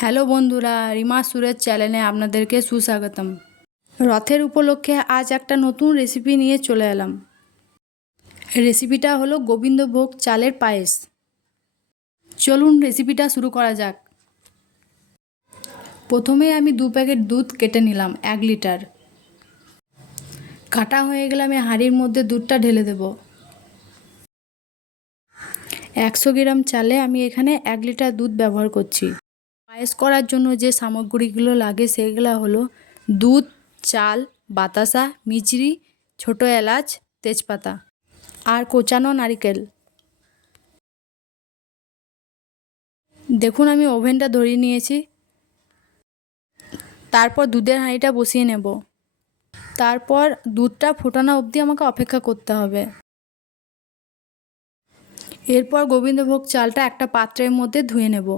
Hello বন্ধুরা, রিমা সুরের চ্যানেলে আপনাদেরকে সুস্বাগতম। রথের উপলক্ষে আজ একটা নতুন রেসিপি নিয়ে চলে এলাম। রেসিপিটা হলো গোবিন্দভোগ চালের পায়েস। চলুন রেসিপিটা শুরু করা যাক। প্রথমে আমি 2 প্যাকেট দুধ কেটে নিলাম, 1 লিটার। কাটা হয়ে গেলে আমি হাঁড়ির মধ্যে দুধটা ঢেলে দেব। 100 গ্রাম চালে আমি এখানে 1 লিটার দুধ ব্যবহার করছি। পায়েস করার জন্য যে সামগ্রীগুলো লাগে সেগুলো হলো দুধ, চাল, বাতাসা, মিছরি, ছোটো এলাচ, তেজপাতা আর কোচানো নারকেল। দেখুন আমি ওভেনটা ধরিয়ে নিয়েছি। তারপর দুধের হাঁড়িটা বসিয়ে নেব। তারপর দুধটা ফোটানো অবধি আমাকে অপেক্ষা করতে হবে। এরপর গোবিন্দভোগ চালটা একটা পাত্রের মধ্যে ধুয়ে নেব।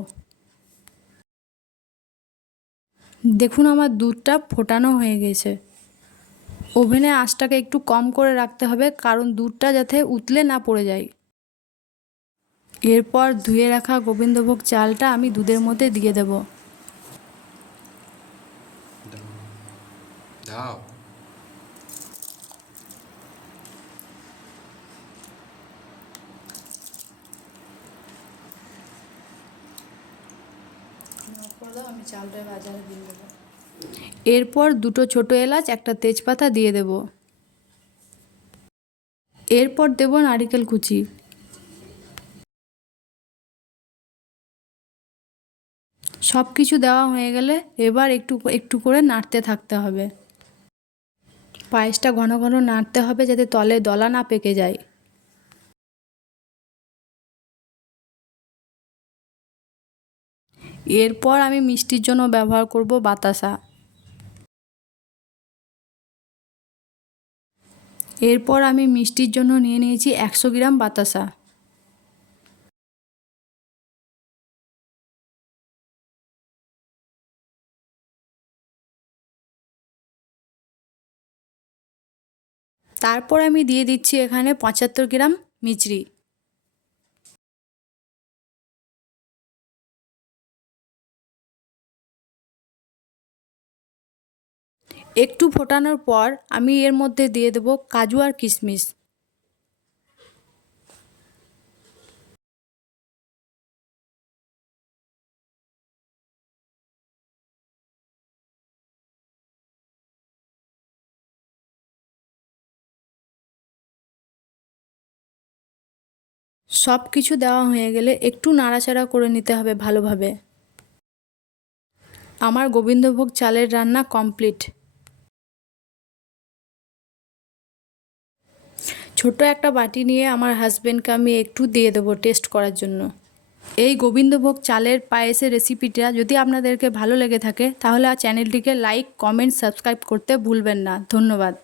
দেখুন আমার দুধটা ফোটানো হয়ে গেছে। ওভেনে আঁচটাকে একটু কম করে রাখতে হবে, কারণ দুধটা যাতে উতলে না পড়ে যায়। এরপর ধুয়ে রাখা গোবিন্দভোগ চালটা আমি দুধের মধ্যে দিয়ে দেব। এরপর 2টো ছোটো এলাচ, একটা তেজপাতা দিয়ে দেব। এরপর দেব নারকেল কুচি। সব কিছু দেওয়া হয়ে গেলে এবার একটু একটু করে নাড়তে থাকতে হবে। পায়েসটা ঘন ঘন নাড়তে হবে যাতে তলে দলা না পেকে যায়। এরপর আমি মিষ্টির জন্য ব্যবহার করব বাতাসা। এরপর আমি মিষ্টির জন্য নিয়ে নিয়েছি 100 গ্রাম বাতাসা। তারপর আমি দিয়ে দিচ্ছি এখানে 75 গ্রাম মিছরি। একটু ফোটানোর পর আমি এর মধ্যে দিয়ে দেব কাজু আর কিশমিশ। সব কিছু দেওয়া হয়ে গেলে একটু নাড়াচাড়া করে নিতে হবে ভালোভাবে। আমার গোবিন্দভোগ চালের রান্না কমপ্লিট। ছোট একটা বাটি নিয়ে আমার হাজব্যান্ডকে আমি একটু দিয়ে দেবো টেস্ট করার জন্য। এই গোবিন্দভোগ চালের পায়েসের রেসিপিটা যদি আপনাদেরকে ভালো লেগে থাকে তাহলে চ্যানেলটিকে লাইক, কমেন্ট, সাবস্ক্রাইব করতে ভুলবেন না। ধন্যবাদ।